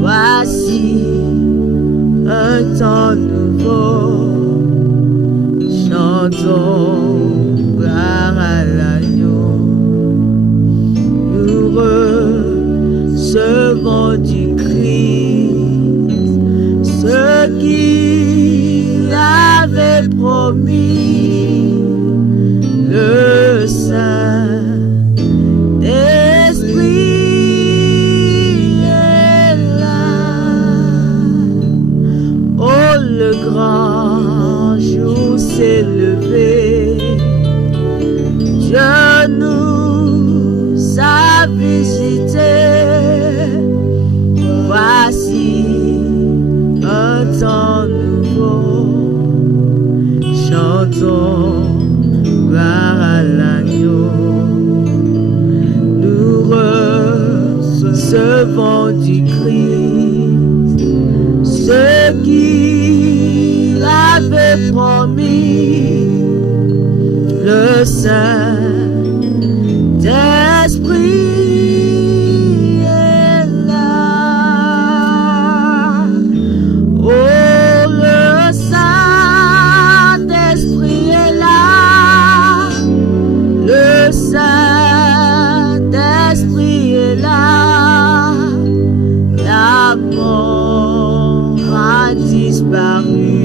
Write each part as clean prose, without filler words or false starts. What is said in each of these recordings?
Voici un temps nouveau, chantons gloire à l'agneau. Nous recevons du Christ ce qu'il avait promis, le Saint-Esprit est là. Oh, le grand jour s'est levé, Dieu nous a visités. Voici un temps nouveau, chantons gloire à l'agneau. Nous recevons du Christ ce qu'il avait promis, le Saint-Esprit est là. Oh, le Saint-Esprit est là. Le Saint-Esprit est là. La mort a disparu.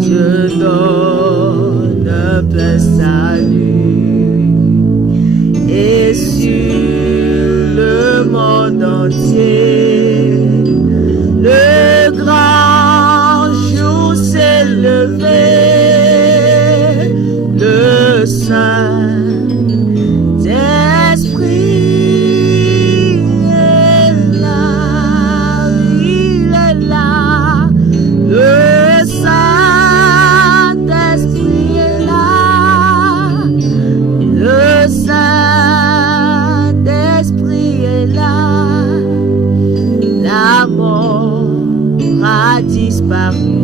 Dieu donne un plein salut. Et sur le monde entier, le grand jour s'est levé. Le Saint-Esprit est là, il est là. Le Saint-Esprit est là, le Saint-Esprit est là. La mort a disparu.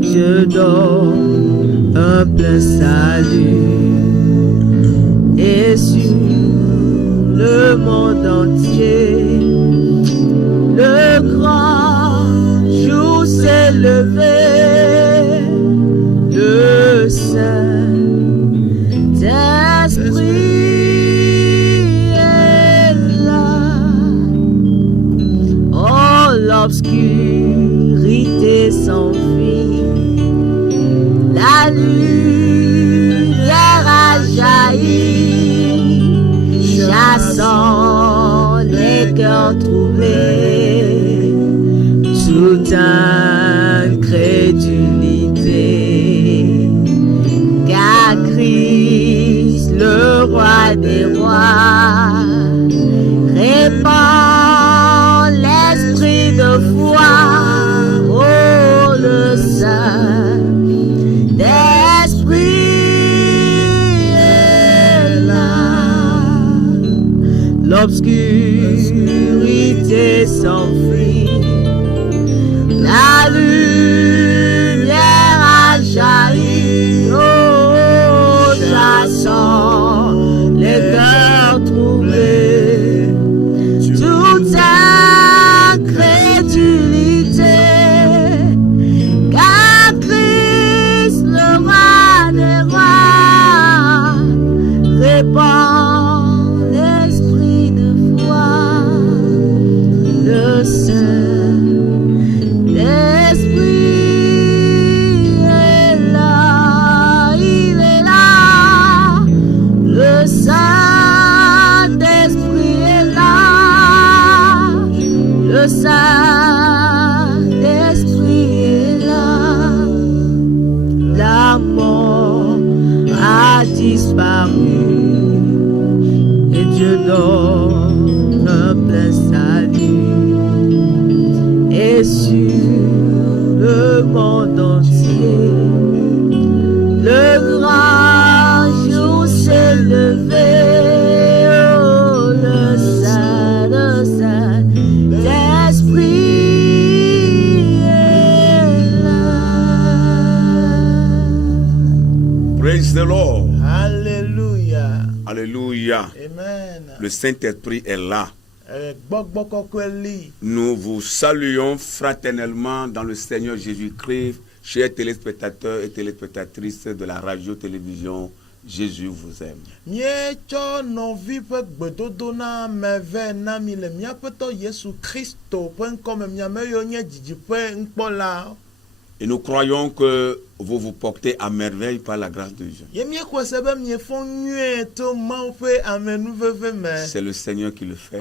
Dieu donne un plein salut. Et sur le monde entier, le grand jour s'est levé. Le Saint-Esprit est là. Oh, l'obscurité s'enfuit, la lumière a jailli, chassant les cœurs trouvés, toute incrédulité. Car Christ, le roi des rois, répand l'esprit de foi. Oh, le Saint-Esprit est là. L'obscurité s'enfuit, la lumière a jailli. Oh, chassant les cœurs troublés, toute incrédulité. Car Christ, le roi des rois, répand l'esprit de foi. Le Saint-Esprit est là, il est là. Le Saint-Esprit est là. Le Saint-Esprit est là. La mort a disparu et Dieu donne un plein salut. Et sur le monde entier, le grand jour s'est levé. Oh, le Saint-Esprit Amen. Le Saint-Esprit est là. Nous vous saluons fraternellement dans le Seigneur Jésus-Christ, chers téléspectateurs et téléspectatrices de la radio-télévision. Jésus vous aime. Et nous croyons que vous vous portez à merveille par la grâce de Dieu. C'est le Seigneur qui le fait.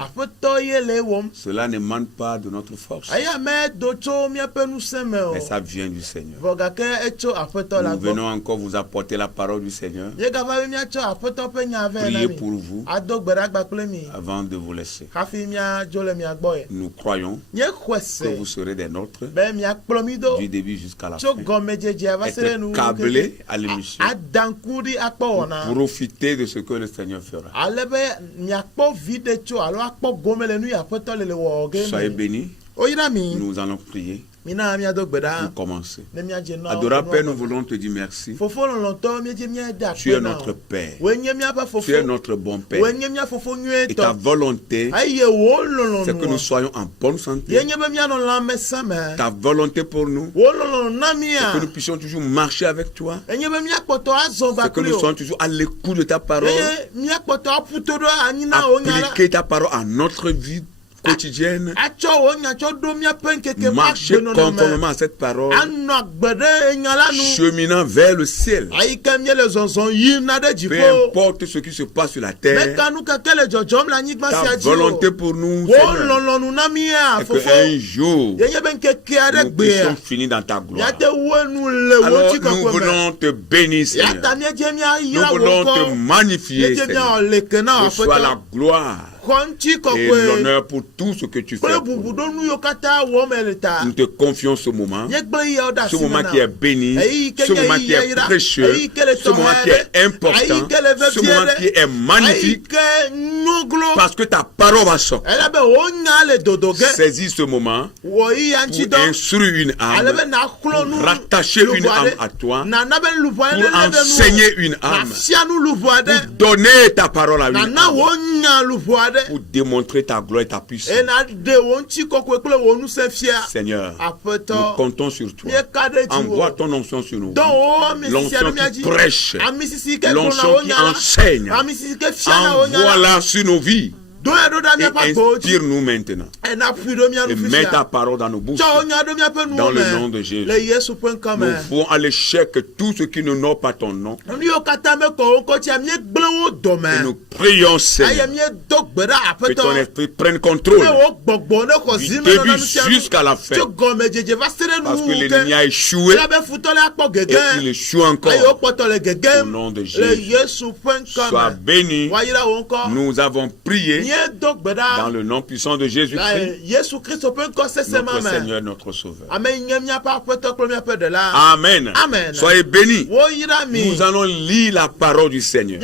Cela ne manque pas de notre force. Mais ça vient du Seigneur. Nous venons encore vous apporter la parole du Seigneur. Priez pour vous avant de vous laisser. Nous croyons que vous serez des nôtres du début jusqu'à la fin. Être câblé à l'émission pour profiter de ce que le Seigneur fera. Soyez bénis. Nous allons prier. Pour commencer. Adorable Père, nous voulons te dire merci. Tu es notre Père. Tu es notre bon Père. Et ta volonté, c'est que nous soyons en bonne santé. Ta volonté pour nous, c'est que nous puissions toujours marcher avec toi. C'est que nous soyons toujours à l'écoute de ta parole. Appliquer ta parole à notre vie quotidienne, marcher conformément à cette parole, cheminant vers le ciel. Peu importe ce qui se passe sur la terre, ta volonté pour nous, Seigneur, est qu'un jour, nous puissions finir dans ta gloire. Alors nous voulons te bénir, Seigneur. Nous voulons te magnifier, Seigneur. Reçois la gloire et l'honneur pour tout ce que tu fais pour nous. Nous te confions ce moment qui est béni, ce moment qui est précieux, ce moment qui est important, ce moment qui est magnifique, parce que ta parole va sortir. Saisis ce moment pour instruire une âme, pour rattacher une âme à toi, pour enseigner une âme, pour donner ta parole à une âme, pour démontrer ta gloire et ta puissance. Seigneur, nous comptons sur toi. Envoie ton onction sur nous. L'onction qui prêche, l'onction qui enseigne. Envoie-la sur nos vies. Et inspire-nous maintenant. Et mets ta parole dans nos bouches. Dans le nom de Jésus. Nous voulons à l'échec tout ce qui ne n'honore pas ton nom. Et nous prions, Seigneur, que ton esprit prenne contrôle du début jusqu'à la fin. Parce que l'ennemi a échoué et il échoue encore. Au nom de Jésus. Sois béni. Nous avons prié dans le nom puissant de Jésus-Christ, notre Seigneur, notre Sauveur. Amen. Soyez bénis. Nous allons lire la parole du Seigneur.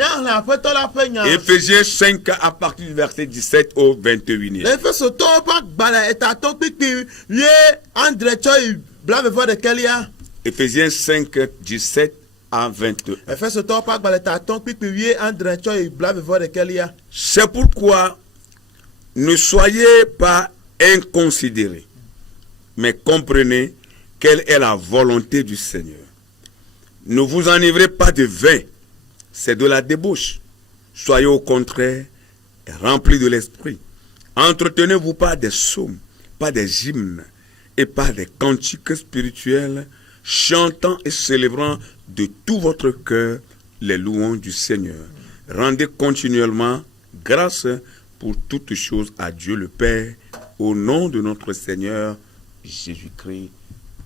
Éphésiens 5 à partir du verset 17 au 21. Éphésiens 5, 17 à 21. C'est pourquoi ne soyez pas inconsidérés, mais comprenez quelle est la volonté du Seigneur. Ne vous enivrez pas de vin, c'est de la débauche. Soyez au contraire remplis de l'esprit. Entretenez-vous pas des psaumes, pas des hymnes et pas des cantiques spirituels, chantant et célébrant de tout votre cœur les louanges du Seigneur. Rendez continuellement grâce pour toutes choses à Dieu le Père, au nom de notre Seigneur Jésus-Christ.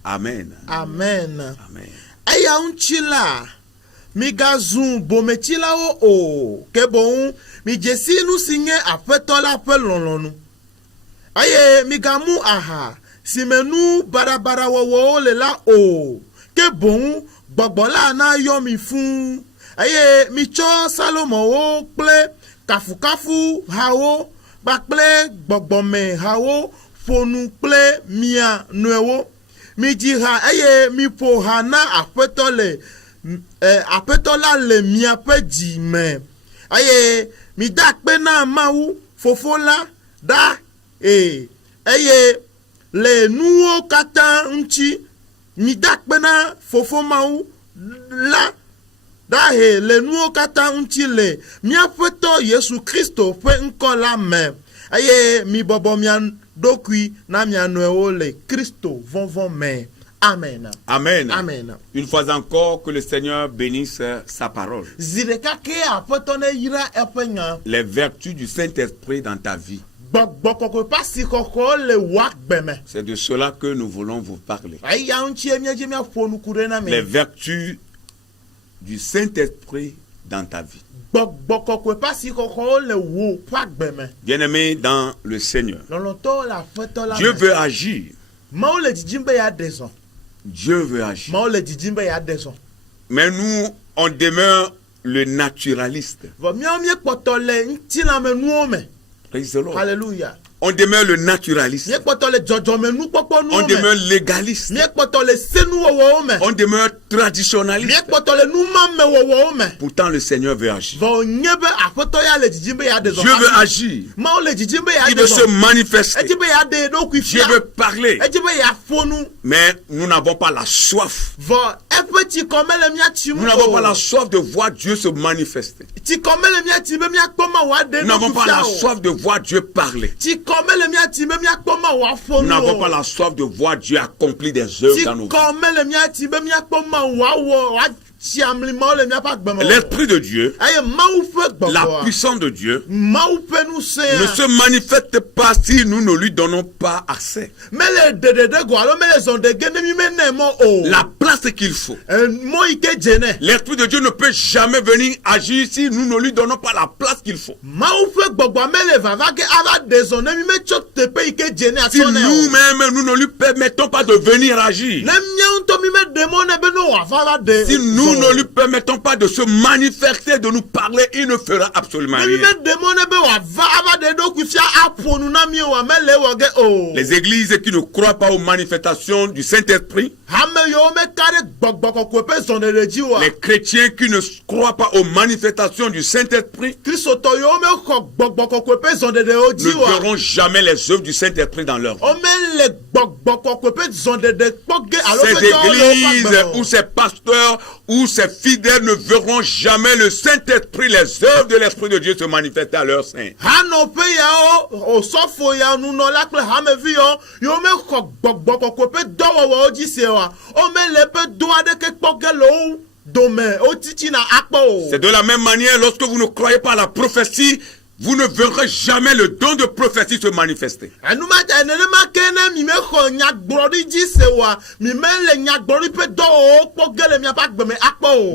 Amen. Amen. Amen. Aya unchila migazun bometila o kebon mi jesinu singe afetola pelonlonu. Aye migamu aha simenu barabara wowo lela o kebon gbogbola na yomi fun. Aye mi cho Salomo o ple kafukafu hawo bakple gbogbome hawo fonu ple mia nuewo mi jiha aye mi po hana apetole apetola le mia pe jime aye mi da pena mawu fofola da eye le nuwo kata nchi mi da pena fofo mawu la da le nuwo kata nchi le mia feto Yesu Kristo fe nko la me eye mi bobo mia dokui na mia noe le Kristo von me. Amen. Amen. Amen. Une fois encore, que le Seigneur bénisse sa parole. Les vertus du Saint-Esprit dans ta vie. C'est de cela que nous voulons vous parler. Les vertus du Saint-Esprit dans ta vie. Bien-aimé dans le Seigneur, Dieu veut agir. Dieu veut agir. Mais nous, on demeure le naturaliste. Praise the Lord. Hallelujah. On demeure le naturaliste. On demeure légaliste. On demeure traditionnaliste. Pourtant, le Seigneur veut agir. Dieu veut agir. Il veut se manifester. Dieu veut parler. Mais nous n'avons pas la soif. Nous n'avons pas la soif de voir Dieu se manifester. Nous n'avons pas la soif de voir Dieu parler. Nous n'avons pas la soif de voir Dieu accomplir des œuvres dans nos vies. L'Esprit de Dieu, la puissance de Dieu, ne se manifeste pas si nous ne lui donnons pas accès. La place qu'il faut. L'Esprit de Dieu ne peut jamais venir agir si nous ne lui donnons pas la place qu'il faut. Si nous-mêmes, nous ne lui permettons pas de venir agir. Si nous ne lui permettons pas de se manifester, de nous parler, il ne fera absolument rien. Les églises qui ne croient pas aux manifestations du Saint-Esprit, les chrétiens qui ne croient pas aux manifestations du Saint-Esprit, ne verront jamais les œuvres du Saint-Esprit dans leur vie. Ces églises ou ces pasteurs ou ces fidèles ne verront jamais le Saint-Esprit, les œuvres de l'Esprit de Dieu se manifester à leur sein. C'est de la même manière lorsque vous ne croyez pas à la prophétie, vous ne verrez jamais le don de prophétie se manifester.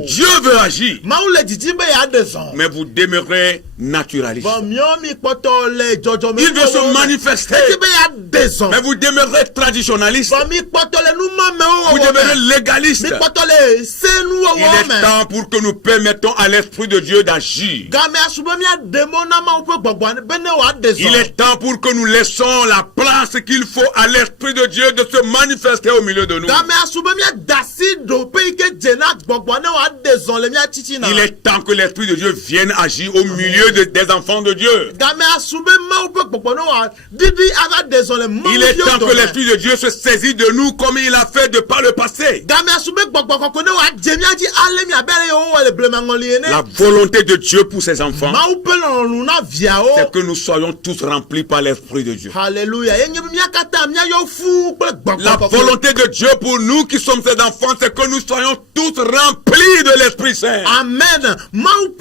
Dieu veut agir. Mais vous demeurez naturaliste. Il veut se manifester. Mais vous demeurez traditionnaliste. Vous demeurez légaliste. Il est temps pour que nous permettons à l'Esprit de Dieu d'agir. Il est temps pour que nous laissons la place qu'il faut à l'Esprit de Dieu de se manifester au milieu de nous. Il est temps que l'Esprit de Dieu vienne agir au milieu des enfants de Dieu. Il est temps que l'Esprit de Dieu se saisit de nous comme il a fait de par le passé. La volonté de Dieu pour ses enfants, c'est que nous soyons tous remplis par l'Esprit de Dieu. Alléluia. La volonté de Dieu pour nous qui sommes ses enfants, c'est que nous soyons tous remplis de l'Esprit Saint. Amen. Nous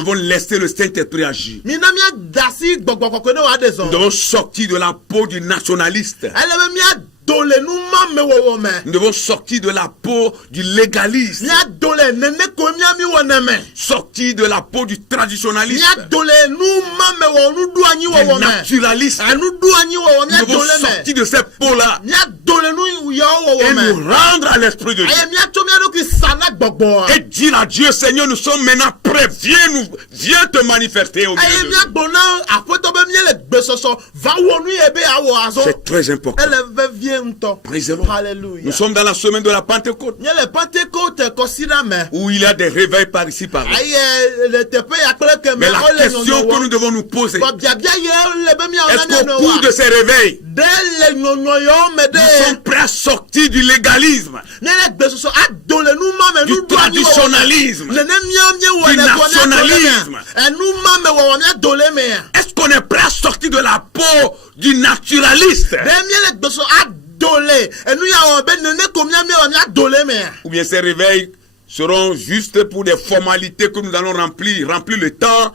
devons laisser le Saint-Esprit agir. Nous devons sortir de la peau du nationaliste. Nous devons sortir de la peau du légaliste. Sortir de la peau du traditionnaliste. Du naturaliste. Nous devons sortir de cette peau-là et nous rendre à l'Esprit de Dieu. Et dire à Dieu, Seigneur, nous sommes maintenant prêts viens te manifester au milieu de nous. C'est très important. Nous sommes dans la semaine de la Pentecôte, où il y a des réveils par ici, par là. Mais la question que nous devons nous poser, est-ce qu'au cours de ces réveils, nous sommes prêts à sortir du légalisme, du traditionnalisme, du nationalisme? Est-ce qu'on est prêt à sortir de la peau du naturaliste? Ou bien ces réveils seront juste pour des formalités que nous allons remplir le temps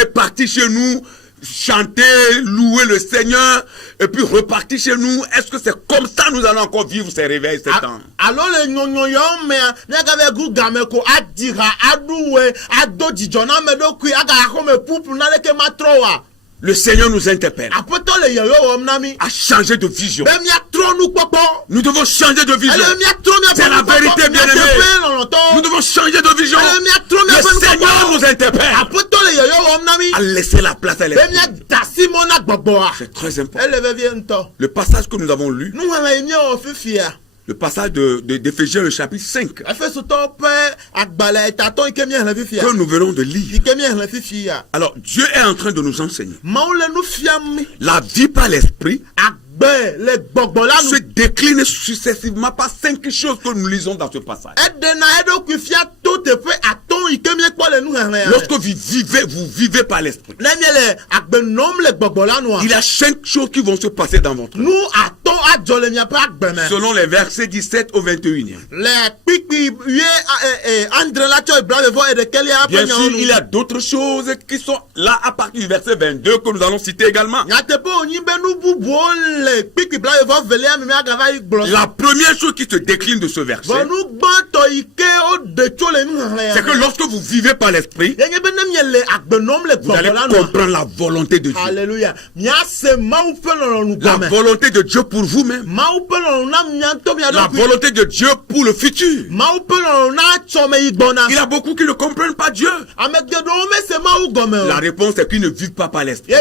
et partir chez nous, chanter, louer le Seigneur, et puis repartir chez nous? Est-ce que c'est comme ça nous allons encore vivre ces réveils, ces temps? Le Seigneur nous interpelle à changer de vision. Nous devons changer de vision. C'est la vérité, bien-aimé. Nous devons changer de vision. Le Seigneur nous interpelle à laisser la place à l'esprit. C'est très important. Le passage que nous avons lu, le passage d'Éphésiens, le chapitre 5, que nous venons de lire. Alors, Dieu est en train de nous enseigner la vie par l'esprit se décline successivement par 5 choses que nous lisons dans ce passage. Lorsque vous vivez par l'esprit, il y a 5 choses qui vont se passer dans votre vie. Selon les versets 17 au 21. Bien sûr, il y a d'autres choses qui sont là à partir du verset 22 que nous allons citer également. La première chose qui se décline de ce verset, c'est que lorsque vous vivez par l'esprit, vous allez comprendre la volonté de Dieu. Alléluia. La volonté de Dieu pour vous-même. La volonté de Dieu pour le futur. Il y a beaucoup qui ne comprennent pas Dieu. La réponse est qu'ils ne vivent pas par l'esprit.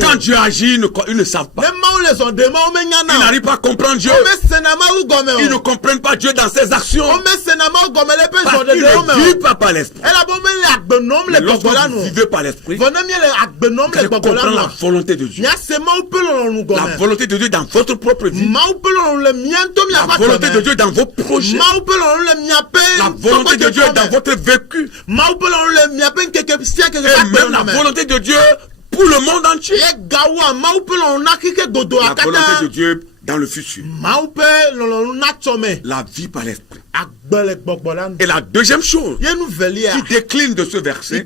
Quand Dieu agit, ils ne savent pas. Ils n'arrivent pas à comprendre Dieu. Ils ne comprennent pas Dieu dans ses actions. Parce qu'ils ne vivent pas par l'esprit. Mais lorsque vous vivez par l'esprit, vous allez comprendre la volonté de Dieu. La volonté de Dieu dans votre propre vie. La volonté de Dieu dans vos projets. La volonté de Dieu dans votre vécu. Et même la volonté de Dieu pour le monde entier. La volonté de Dieu dans le futur. La vie par l'esprit. Et la deuxième chose qui décline de ce verset,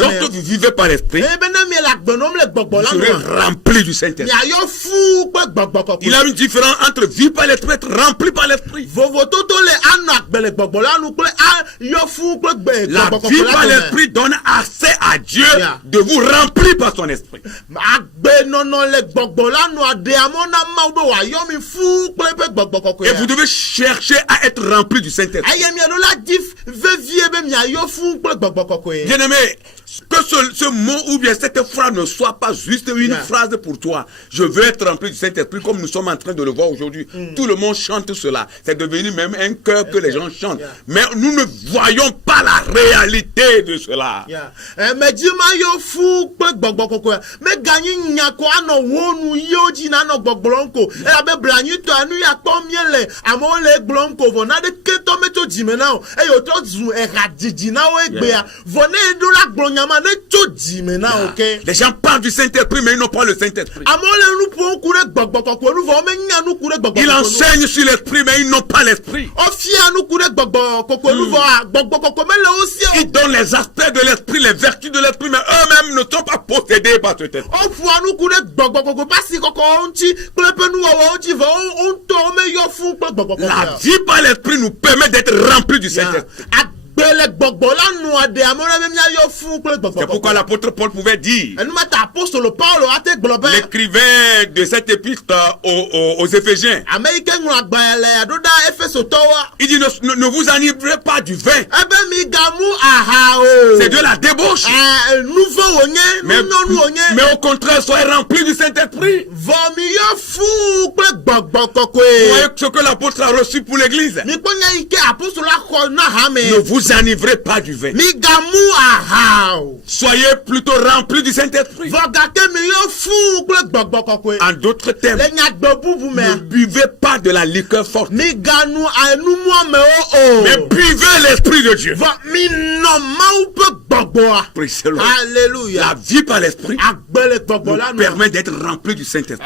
lorsque vous vivez par l'esprit, vous serez rempli du Saint-Esprit. Il y a une différence entre vivre par l'esprit et être rempli par l'esprit. La vie par l'esprit donne accès à Dieu de vous remplir par son esprit. Et vous devez chercher à être rempli du Saint-Esprit. Bien-aimé, que ce mot ou bien cette phrase ne soit pas juste une phrase pour toi. Je veux être rempli du Saint-Esprit comme nous sommes en train de le voir aujourd'hui. Tout le monde chante cela. C'est devenu même un cœur que les gens chantent. Mais nous ne voyons pas la réalité de cela. Les gens parlent du Saint-Esprit, mais ils n'ont pas le Saint-Esprit. Ils enseignent sur l'Esprit, mais ils n'ont pas l'Esprit. Ils donnent les aspects de l'Esprit, les vertus de l'Esprit, mais eux-mêmes ne sont pas possédés par cet Esprit. La vie par l'Esprit nous permet d'être remplis du Saint-Esprit. C'est pourquoi l'apôtre Paul pouvait dire, l'écrivain de cette épître aux Éphésiens, il dit ne vous enivrez pas du vin. C'est de la débauche. Mais au contraire, soyez remplis du Saint-Esprit. Vous voyez ce que l'apôtre a reçu pour l'église. Ne vous enivrez pas du vin. Soyez plutôt remplis du Saint-Esprit. En d'autres termes, ne buvez pas de la liqueur forte, mais buvez l'Esprit de Dieu. Alléluia. La vie par l'Esprit nous permet d'être remplis du Saint-Esprit.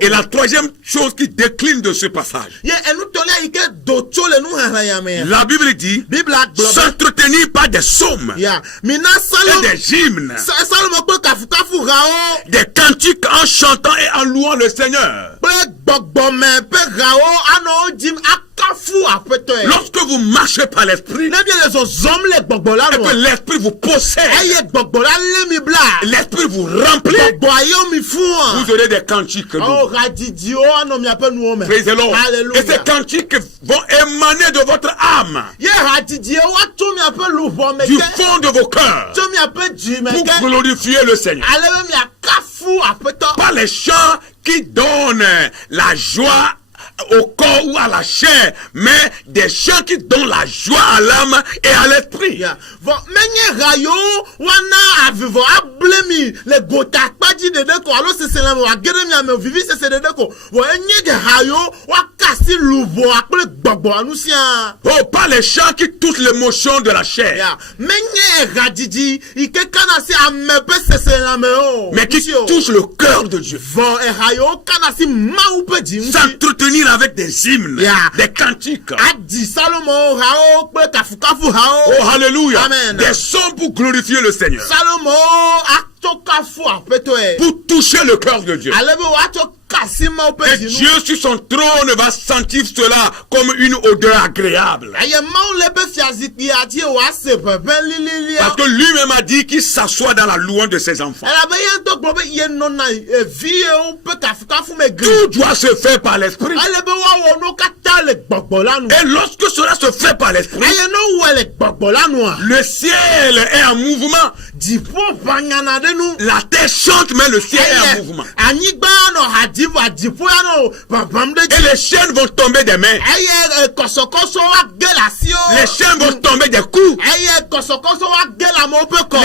Et la troisième chose qui décline de ce passage, la Bible dit s'entretenir par des psaumes et des hymnes, des cantiques en chantant et en louant le Seigneur. Lorsque vous marchez par l'Esprit et que l'Esprit vous possède, l'Esprit vous remplit, vous aurez des cantiques. Praise the Lord. Et ces cantiques vont émaner de votre âme, du fond de vos cœurs, pour glorifier le Seigneur. Pas les chants qui donnent la joie au corps ou à la chair, mais des chants qui donnent la joie à l'âme et à l'esprit. Oh, pas les chants qui touchent l'émotion de la chair, mais qui touchent le cœur de Dieu. S'entretenir avec des hymnes, des cantiques. Oh, alléluia. Amen. Des sons pour glorifier le Seigneur. Pour toucher le cœur de Dieu. Et Dieu sur son trône va sentir cela comme une odeur agréable. Parce que lui-même a dit qu'il s'assoit dans la louange de ses enfants. Tout doit se faire par l'Esprit. Et lorsque cela se fait par l'Esprit, le ciel est en mouvement. La terre chante, mais le ciel est en mouvement. Et les chaînes vont tomber des mains. Les chaînes vont tomber des coups.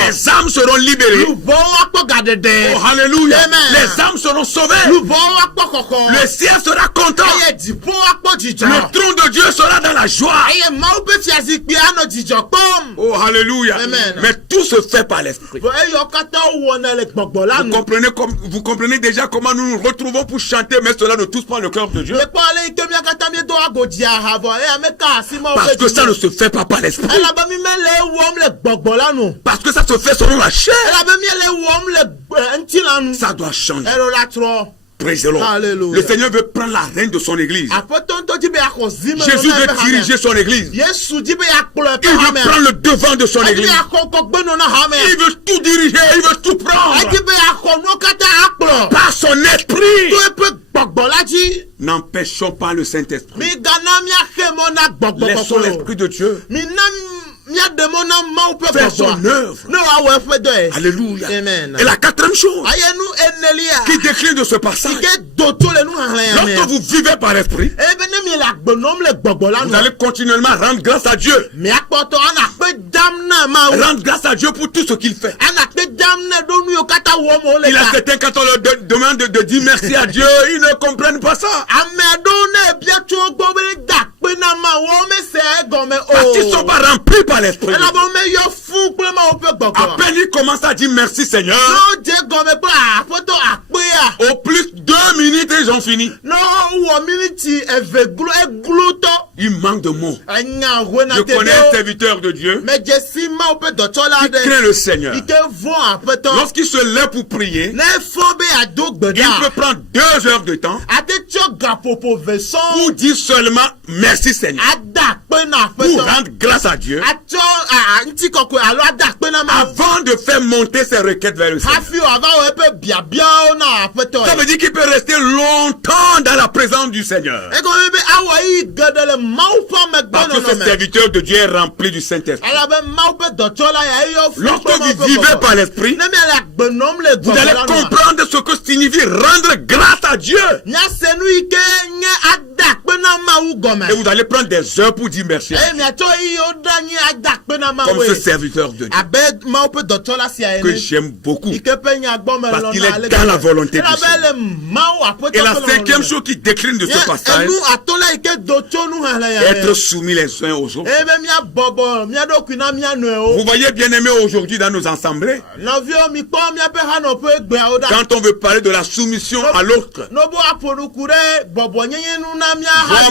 Les âmes seront libérées. Oh, alléluia. Les âmes seront sauvées. Le ciel sera content. Le trône de Dieu sera dans la joie. Oh, alléluia. Amen. Mais tout se fait par l'Esprit. Vous comprenez déjà comment nous nous retrouvons pour chanter, mais cela ne touche pas le cœur de Dieu. Parce que ça ne se fait pas par l'Esprit. Parce que ça se fait selon la chair. Ça doit changer. Praise the Lord. Alléluia. Le Seigneur veut prendre la reine de son église. Jésus veut diriger son église. Il veut prendre le devant de son église. Il veut tout diriger, il veut tout prendre. Par son esprit. N'empêchons pas le Saint-Esprit. Laissons l'Esprit de Dieu faire son œuvre. Alléluia. Amen. Et la quatrième chose qui décline de ce passage, lorsque vous vivez par l'Esprit, vous allez continuellement rendre grâce à Dieu. Rendre grâce à Dieu pour tout ce qu'il fait. Il a certains, quand on leur demande de dire merci à Dieu, ils ne comprennent pas ça. Parce qu'ils ne sont pas remplis par l'Esprit. À peine ils commencent à dire merci Seigneur, au plus 2 minutes ils ont fini. Il manque de mots. Je connais un serviteur de Dieu qui craint le Seigneur. Lorsqu'il se lève pour prier, il peut prendre 2 heures de temps pour dire seulement merci Seigneur. pour rendre grâce à Dieu avant de faire monter ses requêtes vers le Seigneur. Ça veut dire qu'il peut rester longtemps dans la présence du Seigneur. Parce que ce serviteur de Dieu est rempli du Saint-Esprit. Lorsque vous vivez par l'Esprit, vous allez comprendre ce que signifie rendre grâce à Dieu. Et vous allez prendre des heures pour dire merci à Dieu. Comme ce serviteur de Dieu que j'aime beaucoup parce qu'il est dans la volonté du Seigneur. Et la cinquième chose qui décline de ce passage, être soumis les uns aux autres. Vous voyez, bien aimé, aujourd'hui dans nos assemblées, quand on veut parler de la soumission à l'autre, voir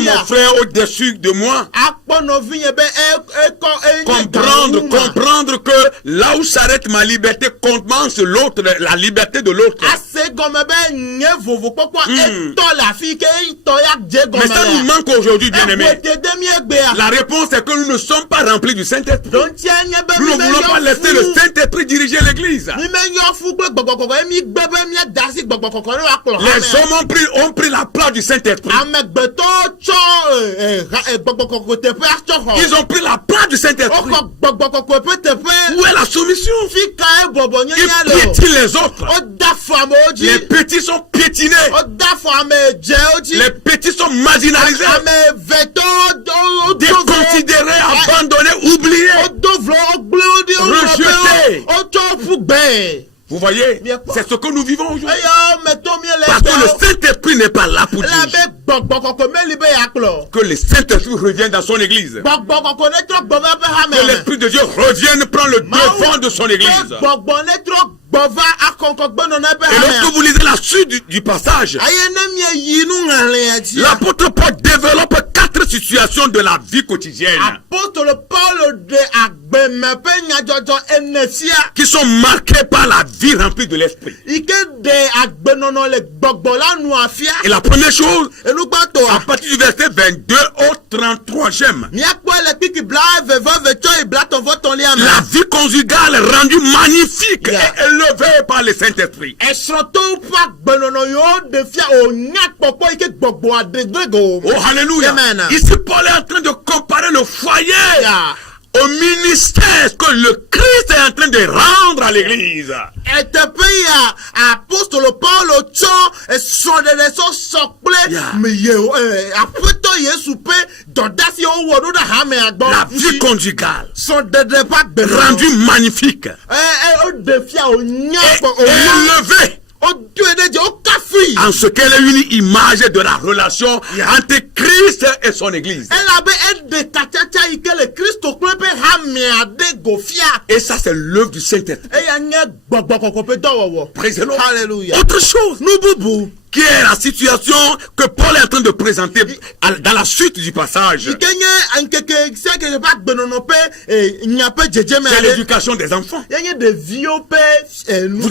mon frère au-dessus de moi, comprendre que là où s'arrête ma liberté commence l'autre, la liberté de l'autre. Mais ça nous manque aujourd'hui, bien aimé. La réponse est que nous ne sommes pas remplis du Saint-Esprit. Nous ne voulons pas laisser le Saint-Esprit diriger l'Église. Les hommes ont pris la place du Saint-Esprit. Ils ont pris la place du Saint-Esprit. Où est la soumission? Ils piétinent les autres. Les petits sont piétinés. Les petits sont marginalisés, déconsidérés, abandonnés, oubliés, rejetés. Vous voyez, c'est ce que nous vivons aujourd'hui. Parce que le Saint-Esprit n'est pas là pour diriger. Que le Saint-Esprit revienne dans son église. Que l'Esprit de Dieu revienne prendre le devant de son église. Et lorsque vous lisez la suite du passage, l'apôtre Paul développe 4 situations de la vie quotidienne qui sont marquées par la vie remplie de l'Esprit. Et la première chose, à partir du verset 22 au 33e, la vie conjugale rendue magnifique et élevée par le Saint-Esprit. Oh, alléluia. Ici, Paul est en train de comparer le foyer au ministère que le Christ est en train de rendre à l'Église. La vie conjugale rendue magnifique et élevée en ce qu'elle est une image de la relation entre Christ et son Église. Et ça, c'est l'œuvre du Saint-Esprit. Praise the Lord. Hallelujah. Autre chose, qui est la situation que Paul est en train de présenter dans la suite du passage. C'est l'éducation des enfants. Vous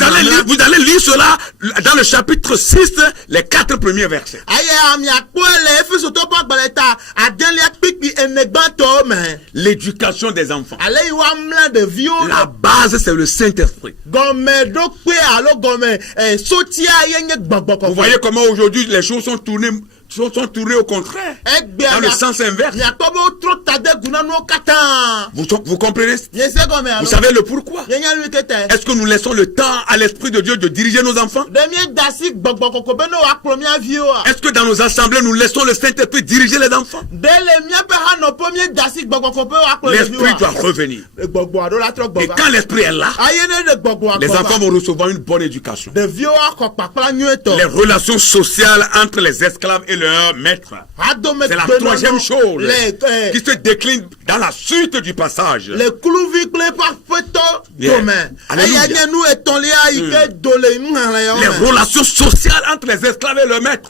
allez lire cela dans le chapitre 6, les 4 premiers versets. L'éducation des enfants. La base, c'est le Saint-Esprit. Vous voyez comment aujourd'hui les choses sont tournées au contraire, dans le sens inverse. Vous comprenez? Vous savez le pourquoi? Est-ce que nous laissons le temps à l'Esprit de Dieu de diriger nos enfants? Est-ce que dans nos assemblées nous laissons le Saint-Esprit diriger les enfants? L'Esprit doit revenir. Et quand l'Esprit est là, les enfants vont recevoir une bonne éducation. Les relations sociales entre les esclaves et leur maître, c'est la troisième chose qui se décline dans la suite du passage. Les relations sociales entre les esclaves et leur maître.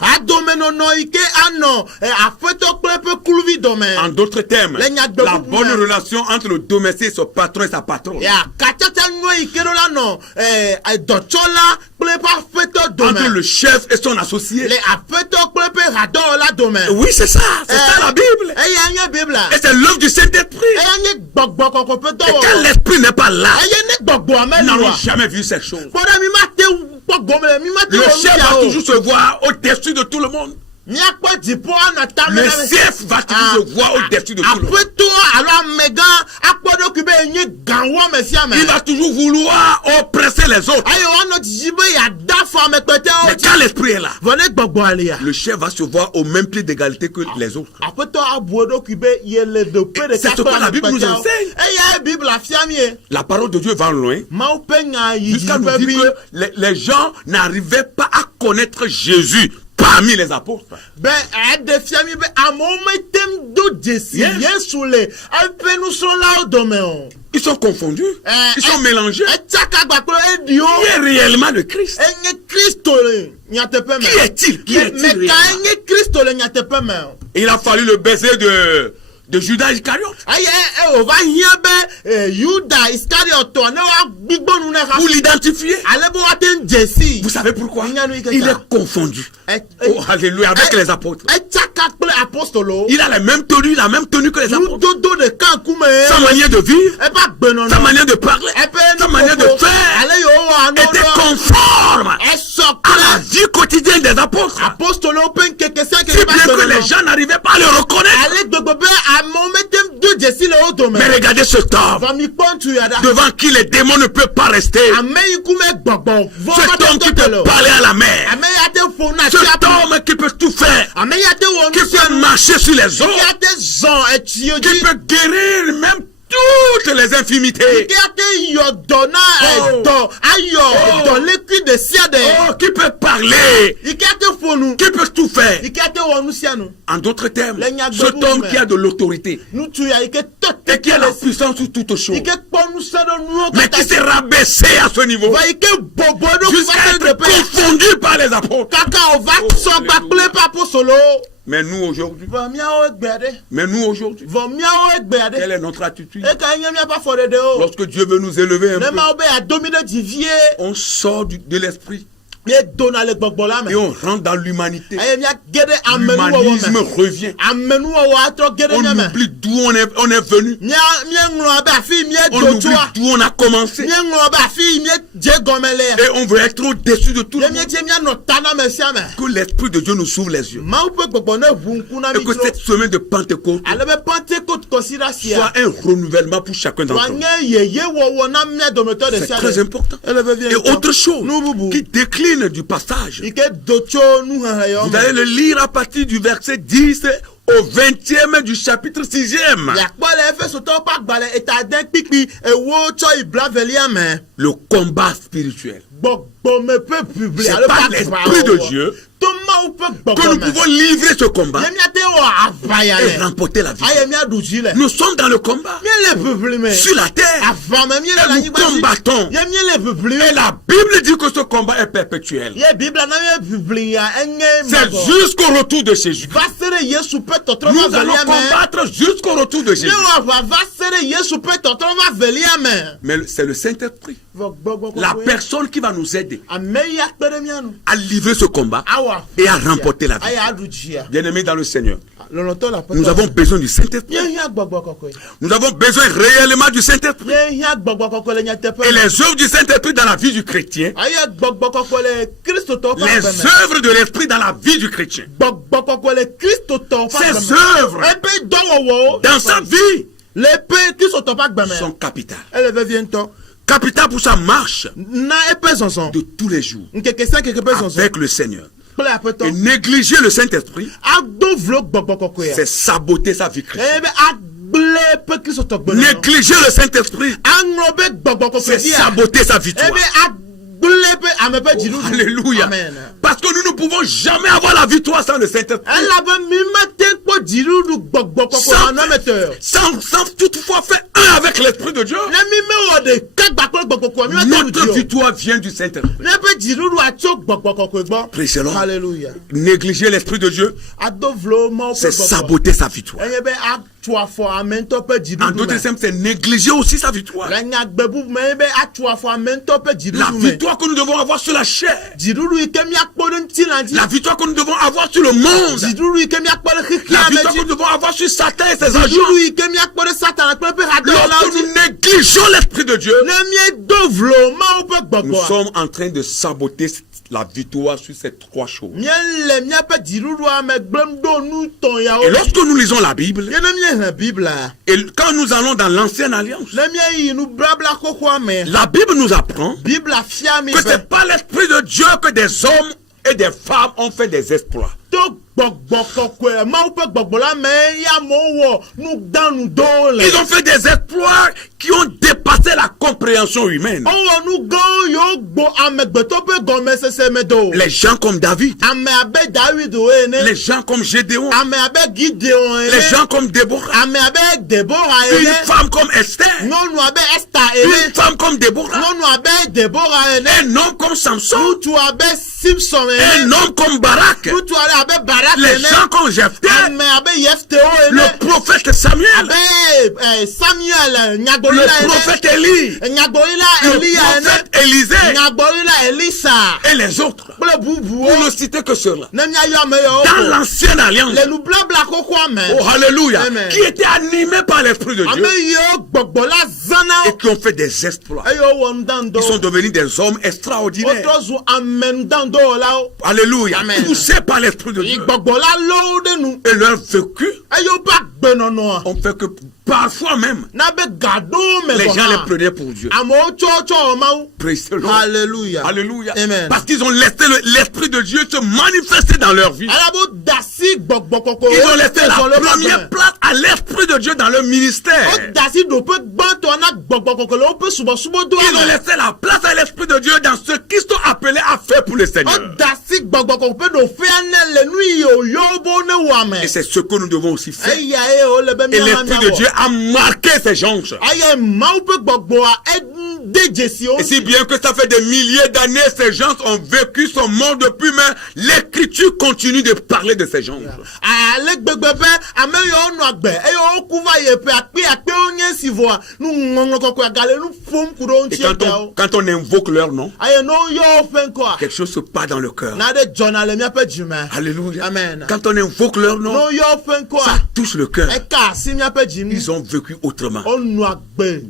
En d'autres termes, la bonne relation entre le domestique et son patron et sa patronne. Entre le chef et son associé. Oui, c'est ça. C'est ça la Bible. Et c'est l'œuvre du Saint-Esprit. Et quand l'Esprit n'est pas là, nous n'avons jamais vu cette chose. Le chef va toujours se voir au-dessus de tout le monde. Le chef va toujours se voir au-dessus de tout le monde. Il va toujours vouloir oppresser les autres. Mais quand l'esprit est là, le chef va se voir au même pied d'égalité que les autres. C'est ce que la Bible nous enseigne. La parole de Dieu va loin jusqu'à nous dire que les gens n'arrivaient pas à connaître Jésus parmi les apôtres. Ils sont confondus. Ils sont mélangés. Qui est réellement le Christ? Qui est-il? Qui est-il réellement? Il a fallu le baiser de Judas Iscariote. Pour l'identifier. Vous savez pourquoi? Il est confondu. Oh, alléluia, avec les apôtres. Il a la même tenue que les apôtres. Sa manière de vivre, sa manière de parler, sa manière de faire était conforme à la vie quotidienne des apôtres. Si bien que les gens n'arrivaient pas à le reconnaître. Mais regardez ce homme devant qui les démons ne peuvent pas rester. Cet homme qui peut parler à la mer. Cet homme qui peut tout faire. Qui peut marcher sur les eaux. Qui peut guérir même toutes les infimités. Qui peut parler. Qui peut tout faire. En d'autres termes, cet homme qui a de l'autorité et qui a la puissance sur toutes choses, mais qui s'est rabaissé à ce niveau jusqu'à être confondu par les apôtres. Mais nous aujourd'hui, quelle est notre attitude? Lorsque Dieu veut nous élever un peu, on sort de l'esprit et on rentre dans l'humanité. L'humanisme revient. On oublie d'où on est venu. On oublie d'où on a commencé. Et on veut être au-dessus de tout le monde. Que l'Esprit de Dieu nous ouvre les yeux. Et que cette semaine de Pentecôte soit un renouvellement pour chacun d'entre nous. C'est très important. Et autre chose qui décline du passage, vous allez le lire à partir du verset 10 au 20e du chapitre 6e. Le combat spirituel. C'est par l'Esprit de Dieu que nous pouvons livrer ce combat et remporter la vie. Nous sommes dans le combat sur la terre et nous combattons. Et la Bible dit que ce combat est perpétuel. C'est jusqu'au retour de Jésus. Nous allons combattre jusqu'au retour de Jésus. Mais c'est le Saint-Esprit, la personne qui va nous aider à livrer ce combat et à remporter la vie. Bien-aimés dans le Seigneur, nous avons besoin du Saint-Esprit. Nous avons besoin réellement du Saint-Esprit. Et les œuvres du Saint-Esprit dans la vie du chrétien, les œuvres de l'Esprit dans la vie du chrétien, ces œuvres dans sa vie sont capitales. Capital pour sa marche de tous les jours avec le Seigneur. Et négliger le Saint-Esprit, c'est saboter sa vie chrétienne. Négliger le Saint-Esprit, c'est saboter sa victoire. Oh, alléluia. Amen. Parce que nous ne pouvons jamais avoir la victoire sans le Saint-Esprit. Sans toutefois faire un avec l'Esprit de Dieu. Notre victoire vient du Saint-Esprit. Praise the Lord. Hallelujah. Négliger l'Esprit de Dieu, c'est saboter sa victoire. En d'autres termes, c'est négliger aussi sa victoire. La victoire que nous devons avoir sur la chair. La victoire que nous devons avoir sur le monde. La victoire que nous devons avoir sur Satan et ses agents. Lorsque nous négligeons l'Esprit de Dieu, nous sommes en train de saboter la victoire sur ces trois choses. Et lorsque nous lisons la Bible, et quand nous allons dans l'Ancienne Alliance, la Bible nous apprend que ce n'est pas l'Esprit de Dieu que des hommes et des femmes ont fait des exploits. Ils ont fait des exploits qui ont dépassé la compréhension humaine. Les gens comme David, les gens comme Gédéon, les gens comme Déborah, une femme comme Esther, une femme comme Déborah, un homme comme Samson, un homme comme Barak, les gens comme Jephthé, le prophète Samuel, le prophète Élie, le prophèt Élisée et les autres, pour ne citer que ceux-là. Dans l'Ancienne Alliance, oh alléluia, qui étaient animés par l'Esprit de Dieu et qui ont fait des exploits. Ils sont devenus des hommes extraordinaires. Alléluia, poussés par l'Esprit de Dieu. Et leur vécu ont fait que parfois même les gens les prenaient pour Dieu. Praise the Lord. Alléluia. Alléluia. Amen. Parce qu'ils ont laissé l'Esprit de Dieu se manifester dans leur vie. Ils ont laissé la première place à l'Esprit de Dieu dans leur ministère. Ils ont laissé la place à l'Esprit de Dieu dans ce qu'ils sont appelés à faire pour le Seigneur. Et c'est ce que nous devons aussi faire. Et l'Esprit de Dieu a marqué ces gens. Et si bien que ça fait des milliers d'années, ces gens ont vécu ce monde depuis, mais l'Écriture continue de parler de ces gens. Et quand on invoque leur nom, quelque chose se passe dans le cœur. Alléluia. Amen. Quand on invoque leur nom, ça touche le cœur. Ils ont vécu autrement,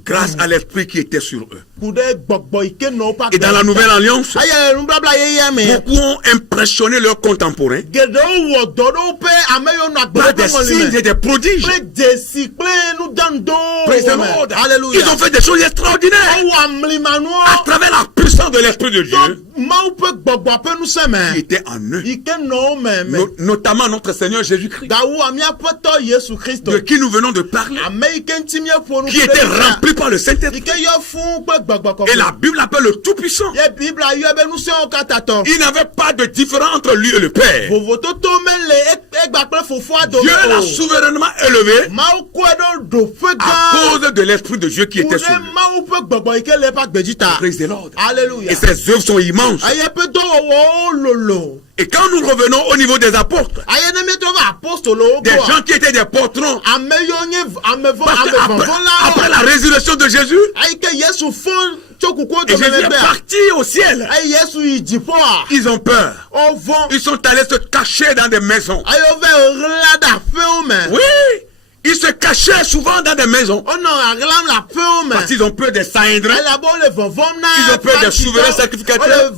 grâce à l'Esprit qui était sur eux. Et dans la Nouvelle Alliance, beaucoup ont impressionné leurs contemporains par des signes et des prodiges. Praise the Lord. Ils ont fait des choses extraordinaires à travers la puissance de l'Esprit de Dieu qui était en eux. Notamment notre Seigneur Jésus-Christ, de qui nous venons de parler, qui était rempli par le Saint-Esprit. Et la Bible appelle le Tout-Puissant. Il n'avait pas de différence entre lui et le Père. Dieu l'a souverainement élevé à cause de l'Esprit de Dieu qui était sur lui. Praise the Lord. Et ses œuvres sont immenses. Et quand nous revenons au niveau des apôtres, des gens qui étaient des patrons, après la résurrection de Jésus, et Jésus est parti au ciel, ils ont peur. Ils sont allés se cacher dans des maisons. Oui, ils se cachaient souvent dans des maisons parce qu'ils ont peur des Sanhédrins, ils ont peur des souverains sacrificateurs,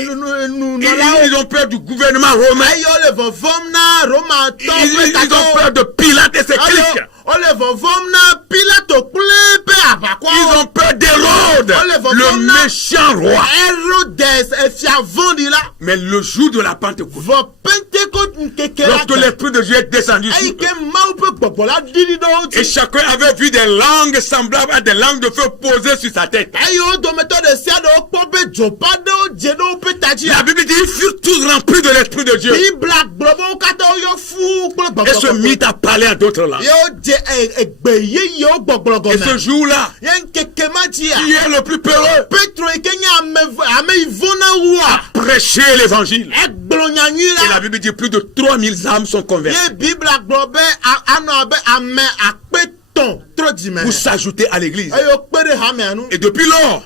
ils ont peur du gouvernement romain, ils ont peur de Pilate et ses cliques. Ils ont peur d'Hérode, le méchant roi. Mais le jour de la Pentecôte, lorsque l'Esprit de Dieu est descendu sur eux, et chacun avait vu des langues semblables à des langues de feu posées sur sa tête. La Bible dit qu'ils furent tous remplis de l'Esprit de Dieu et se mit à parler à d'autres langues. Et ce jour-là, qui est le plus peureux à prêcher l'évangile. Et la Bible dit plus de 3000 âmes sont converties. Pour s'ajouter à l'église. Et depuis lors,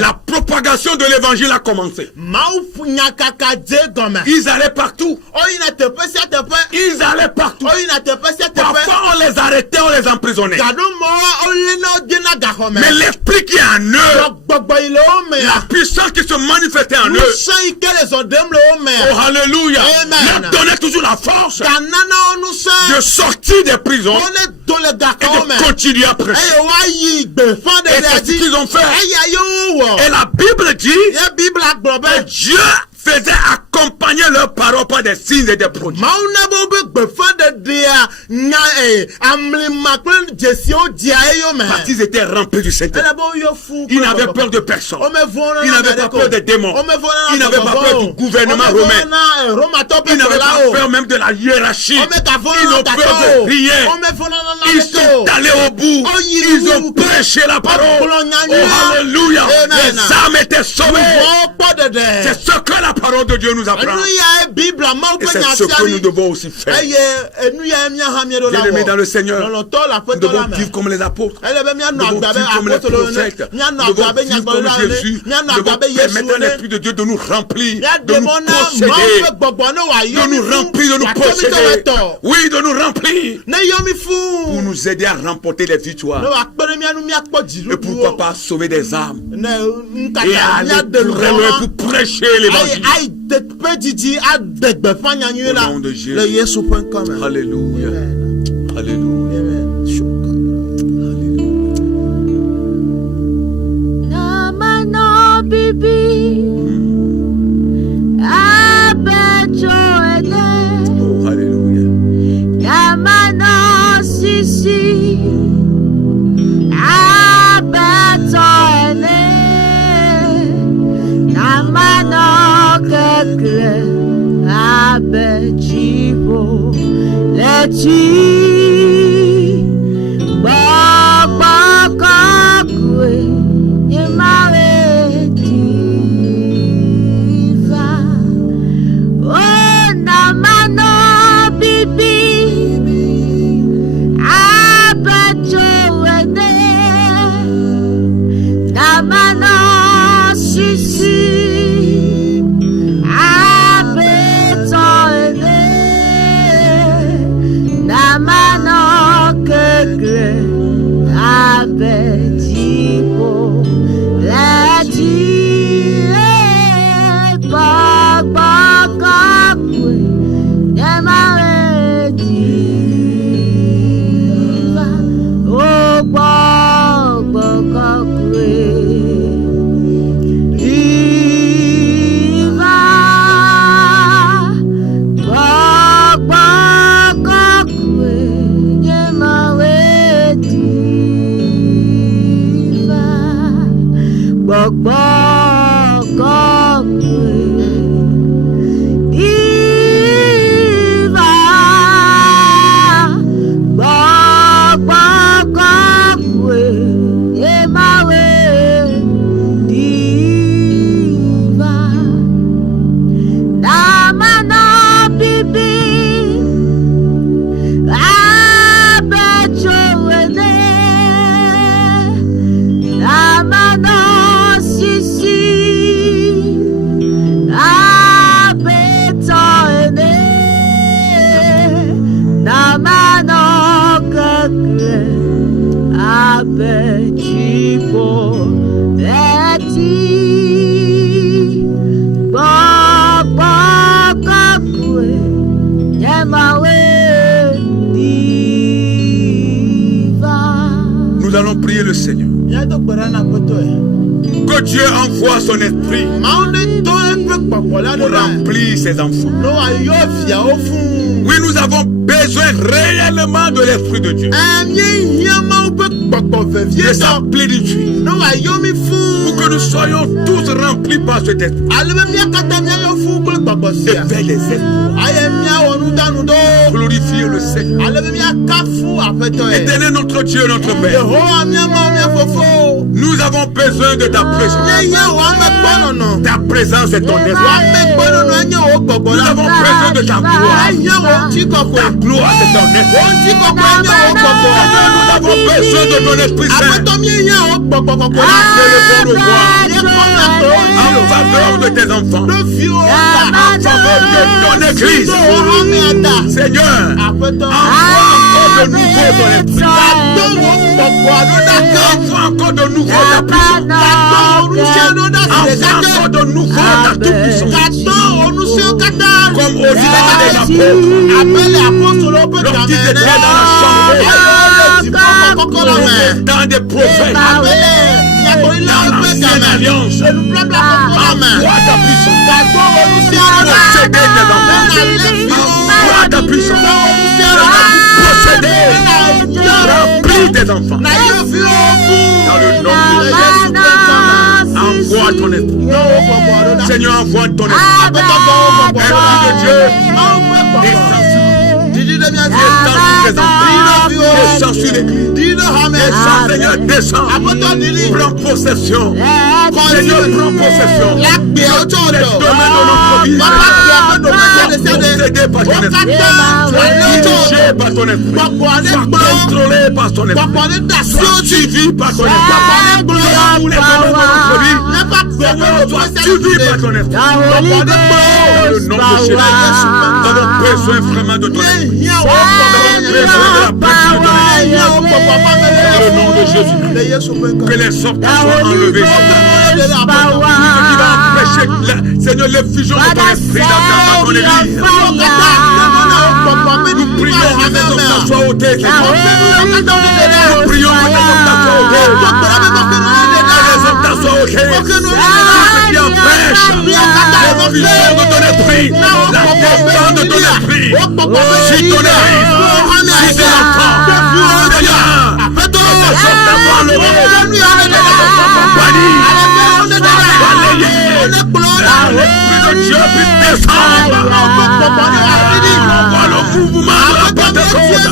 la propagation de l'évangile a commencé. Ils allaient partout. Ils allaient partout. Parfois on les arrêtait, on les emprisonnait. Mais l'esprit qui est en eux, la puissance qui se manifestait en eux, oh alléluia, leur donnait toujours la force de sortir des prisons et de continuer à prêcher. Et c'est ce qu'ils ont fait. Et la Bible dit que Dieu faisait accompagner leurs paroles par des signes et des prodiges. Parce qu'ils étaient remplis du Saint-Esprit. Ils n'avaient peur de personne. Ils n'avaient pas peur des démons. Ils n'avaient pas peur du gouvernement romain. Ils n'avaient pas peur même de la hiérarchie. Ils n'ont peur de rien. Ils sont allés au bout. Ils ont prêché la parole. Oh, alléluia. Les âmes étaient sauvées. C'est ce que la parole de Dieu nous apprend. Et c'est ce que nous devons aussi faire. Bien-aimés dans le Seigneur, nous devons vivre comme les apôtres. Nous devons vivre comme les prophètes. Nous devons vivre comme Jésus. Nous devons permettre à l'Esprit de Dieu de nous remplir, de nous posséder, de nous remplir, de nous posséder. Oui, de nous remplir pour nous aider à remporter les victoires. Et pourquoi pas sauver des âmes et aller vraiment pour prêcher l'évangile. Au nom de Jésus. Alléluia. Alléluia. Oh, alléluia. Nous allons prier le Seigneur. Que Dieu envoie son esprit pour remplir ses enfants. Oui, nous avons besoin réellement de l'Esprit de Dieu. De sa plénitude. Pour que nous soyons tous remplis par cet esprit. Et faire des exploits. glorifier le Seigneur. Éternel notre Dieu, notre Père, nous avons besoin de ta présence. Ta présence est ton esprit. Nous avons besoin de ta gloire. Ta gloire c'est ton esprit. Nous avons besoin de ton Esprit Saint. En faveur de tes enfants, en faveur de ton Église. Seigneur, envoie encore de nouveau ton esprit. Envoie encore de nouveau ta puissance. Envoie encore de nouveau ta toute puissance. Comme aux temps des apôtres, lorsqu'ils étaient dans la chambre, dans des prophètes, dans l'ancienne alliance, envoie ta puissance. Procéder tes enfants. Envoie ta puissance. Procéder. Remplis tes enfants. Dans le nom de Jésus. Envoie ton esprit. Seigneur, envoie ton esprit. Esprit de Dieu. Descends sur l'église. Descends, Seigneur, descends. Prends possession. Seigneur, prends possession. Les domaines de notre vie. Possédés par ton esprit. Dirigés par ton esprit. Contrôlés par ton esprit. Suivis par ton esprit. Tous les domaines de notre vie. Sois suivis par ton esprit. Dans le nom de Jésus. Nous avons besoin vraiment de ton esprit. Nous avons besoin de la présence de ton esprit. Dans le nom de Jésus. Que les sortes soient enlevées. Qui va empêcher, Seigneur, l'effusion de ton esprit dans ton église. Nous prions que tes sortes soient ôtées. Nous prions que tes sortes soient ôtées. Les sortes soient ôtées. Ce qui empêche l'effusion de ton esprit, la descente de ton esprit, sur ton église, sur tes enfants. Seigneur, que tes sortes soient enlevées. L'esprit de Dieu puisse descendre. On voit le mouvement de la Pentecôte.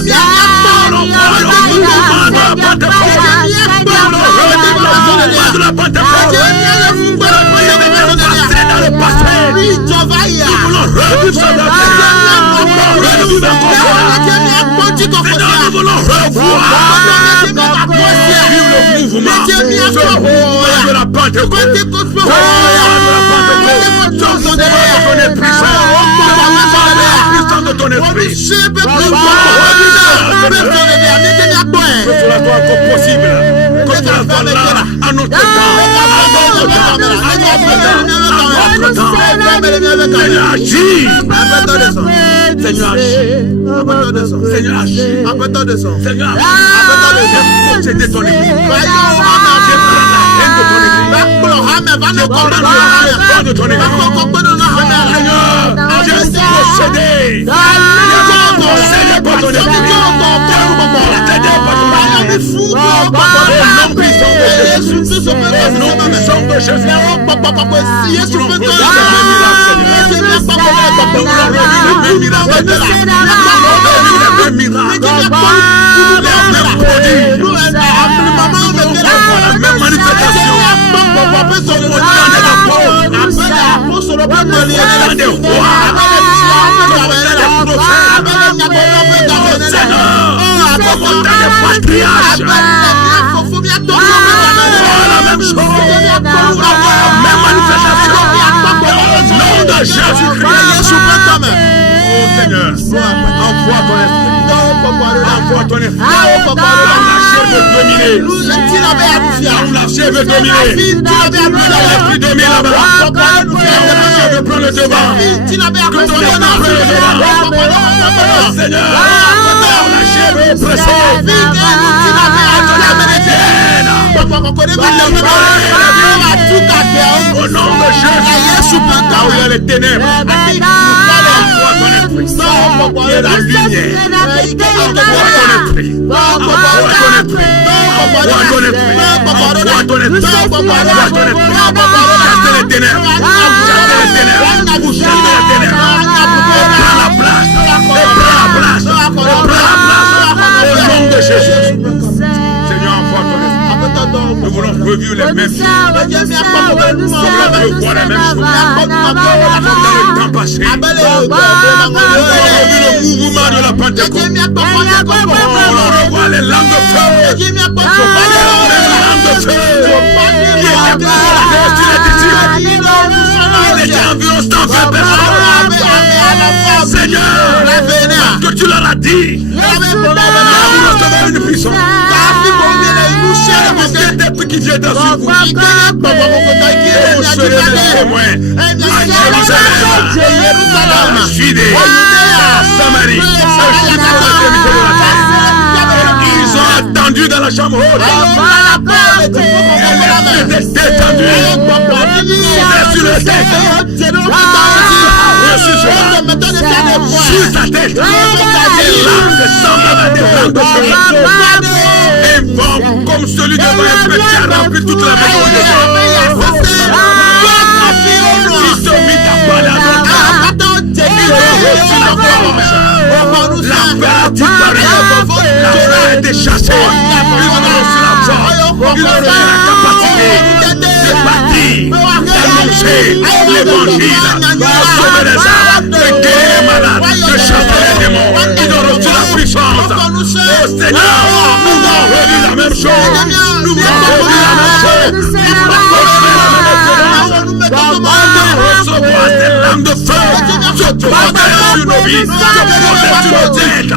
On voit le mouvement de la Pentecôte. De la Pentecôte. Nous voulons passer dans le passé. Nous voulons revivre ça dans le passé. Nous voulons revivre encore. Nous voulons revoir. Vivre le mouvement. Ce mouvement de la Pentecôte. De ton esprit, que cela soit encore possible, que cela soit là, à notre temps, Seigneur, agis. Seigneur, agis. Seigneur, posséder ton église. De ton église. Seigneur, j'ai possédé. Possédé par ton esprit. Possédé par ton esprit. Au nom puissant de Jésus. Au nom puissant de Jésus. Nous voulons revivre les miracles. La même manifestation. Envoie ton esprit. Envoie ton esprit. La chair veut dominer. La chair veut dominer. L'esprit domine là-bas. La chair veut prendre le devant. Que ton esprit prenne le devant. Seigneur, la chair veut presser. Au nom de Jésus, là où il y a les ténèbres, envoie ton esprit. Il y a la lumière. Envoie ton esprit. Envoie ton esprit. Envoie ton esprit. Envoie ton esprit. Envoie ton esprit. Chasse les ténèbres. Chasse les ténèbres. Chasse les ténèbres. Prends la place. Au nom de Jésus. Seigneur, envoie ton esprit. Nous voulons revivre les mêmes choses. Nous voulons revoir les mêmes choses. Comme dans le temps passé. Nous voulons revivre le mouvement de la Pentecôte. Nous voulons revoir les lames de feu. Les mêmes lames de feu qui étaient pour il était environ 120 personnes. Seigneur, que tu leur as dit, nous recevons une puissance. Depuis qu'il vient dans sur vous, vous serez des témoins à Jérusalem, à Judée, à Samarie, ils ont attendu dans la chambre haute. Ils étaient détendus. Sur le tête. Reçu cela. Sur sa tête. Et l'âme semble des langues de feu. Et vont comme celui de Maïs qui a rempli toute la maison de Dieu. Il se mit à parler à notre âme. Ils ont reçu la forme. La paix a disparu. La paix a été chassée. Ils ont reçu la forme. Ils ont reçu la capacité de bâtir, d'annoncer l'évangile, de sauver les âmes, de guérir les malades, de chasser les démons. Ils ont reçu la puissance. Oh Seigneur, nous voulons revivre la même chose. Nous voulons revivre la même chose. Recevoir des lames de feu se protège sur nos vies, se protège sur nos têtes. Au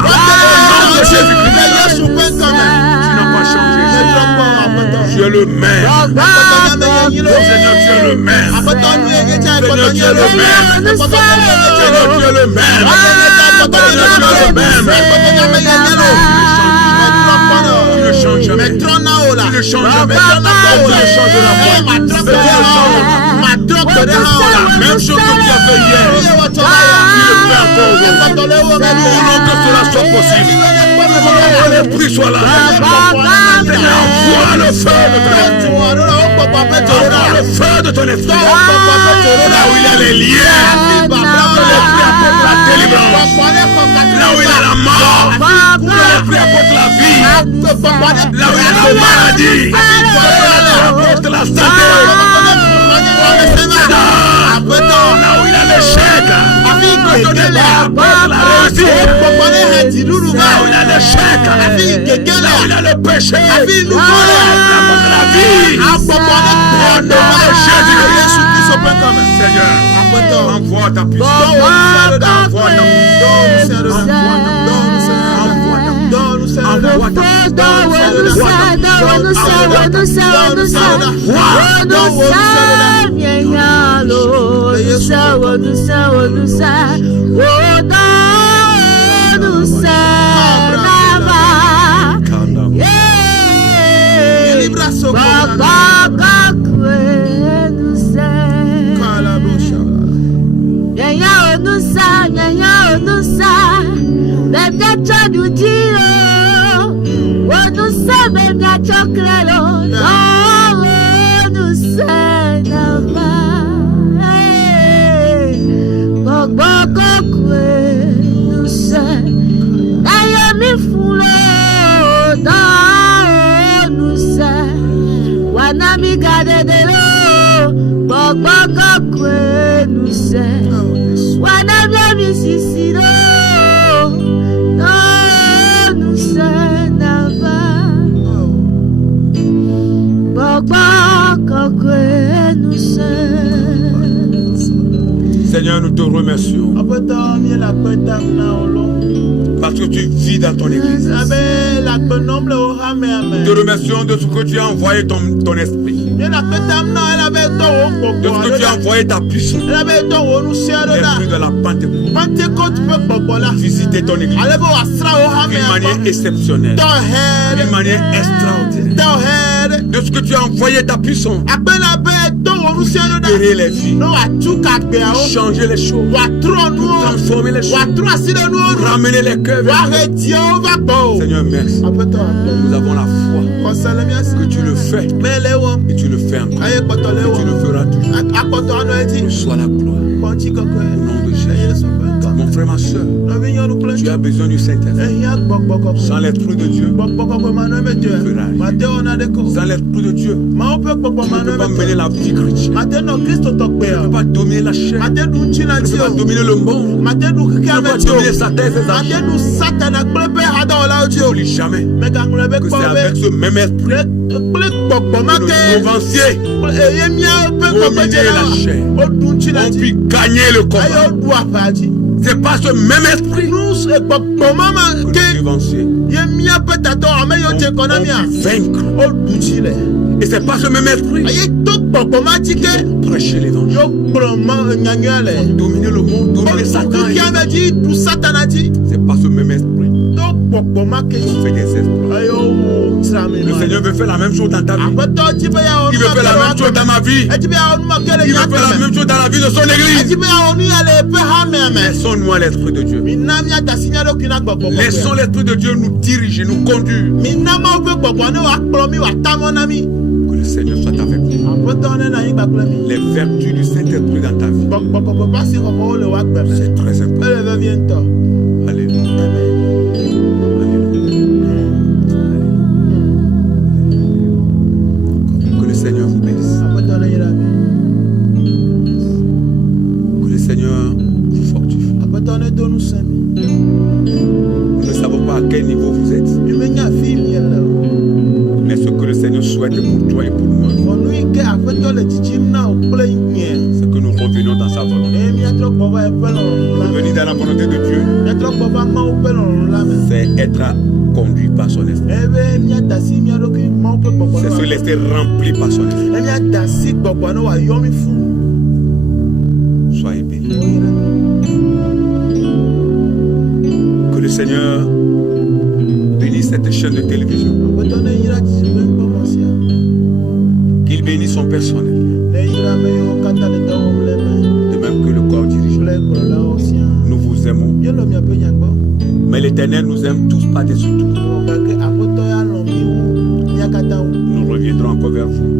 nom de Jésus-Christ. Tu n'as pas changé. Tu es le maire. Seigneur, tu es le maire. Seigneur, tu es le maire. Seigneur, tu es le maire. Tu ne changes jamais. Tu ne changes jamais. La même chose que tu as fait hier, tu le fais encore aujourd'hui. Nous voulons que cela soit possible. Que l'esprit soit là. Seigneur, envoie le feu de ton esprit. Envoie le feu de ton esprit. Là où il y a les liens, que l'esprit apporte la délivrance. Là où il y a la mort, que l'esprit apporte la vie. Là où il y a la maladie, que l'esprit apporte la santé. Là où il a l'échec, là où il a l'échec, là où il a le péché, la vie, au nom de Jésus-Christ. Seigneur, envoie ta puissance, envoie ta Seigneur, nous te remercions parce que tu vis dans ton église. Nous te remercions de ce que tu as envoyé ton esprit, de ce que tu as envoyé ta puissance, l'esprit de la Pentecôte, visiter ton église d'une manière exceptionnelle, d'une manière extraordinaire, de ce que tu as envoyé ta puissance, libérer les vies, changer les choses, transformer les choses, ramener les cœurs vers Dieu. Seigneur, merci. Nous avons la foi que tu le fais et tu le fais encore et tu le feras toujours. Reçois la gloire au nom de Jésus. Mon frère, ma soeur, tu as besoin du Saint-Esprit. Sans l'Esprit de Dieu, sans l'Esprit de Dieu, tu ne peux pas mener la vie chrétienne. Tu ne peux pas dominer la chair. Tu ne peux pas dominer le monde. Tu ne peux pas dominer Satan et ses agents. N'oublie jamais que c'est avec ce même esprit que le provincier dominer la chair. On peut gagner le combat. C'est pas ce même esprit que le devancier. On peut vaincre. Et c'est pas ce même esprit que prêcher l'évangile. On dominer le monde, dominer Satan. C'est pas ce même esprit. On fait des exploits. Le Seigneur veut faire la même chose dans ta vie. Il veut faire la même chose dans ma vie. Il veut faire la même chose dans la vie de son église. Laissons-nous à l'Esprit de Dieu. Laissons l'Esprit de Dieu nous diriger, nous conduire. Que le Seigneur soit avec nous. Les vertus du Saint-Esprit dans ta vie, c'est très important. Alléluia. Que le Seigneur vous bénisse. Que le Seigneur vous fortifie. Nous ne savons pas à quel niveau vous êtes. Mais ce que le Seigneur souhaite pour toi et pour moi, c'est que nous revenions dans sa volonté. Revenir dans la volonté de Dieu, c'est être conduit par son esprit. C'est se laisser remplir par son esprit. Soyez bénis. Que le Seigneur bénisse cette chaîne de télévision. Qu'il bénisse son personnel. De même que le corps dirigeant. Nous vous aimons. Mais l'Éternel nous aime tous par-dessus tout. Nous reviendrons encore vers vous